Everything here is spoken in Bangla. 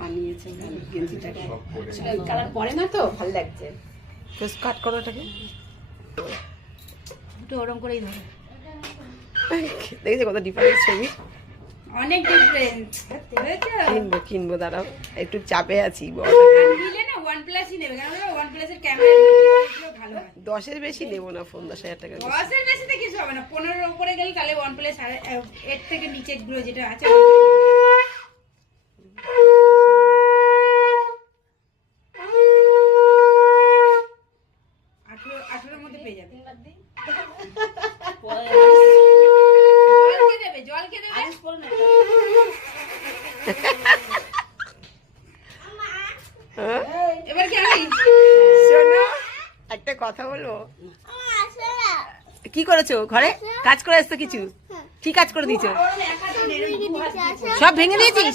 বানিয়েছে গেঞ্জিটাকে, কালার পরে না তো ভালো লাগছে। কাট করো এটাকে, একটু ওরম করেই ধরো। দেখেছো কত ডিফারেন্স ছবি, অনেক ডিফারেন্স। কিনবো কিনবো, দাঁড়াও একটু চাপে আছি। নিলে না OnePlus-ই নেবে, কারণ OnePlus-এর ক্যামেরা ভিডিও ভালো হয়। 10-এর বেশি নেবো না ফোন, 10,000 টাকা। 10-এর বেশিতে কিছু হবে না, 15-এর উপরে গেলে তাহলে OnePlus এর থেকে নিচে গুলো যেটা আছে আঠেরোর মধ্যে পেয়ে যাবে। জলকে দেবে এবার কি আমি শোনো একটা কথা বলবো, কি করেছো ঘরে? কাজ করে আসতো কিছু? ঠিক কাজ করে দিয়েছো? সব ভেঙে দিয়েছিস?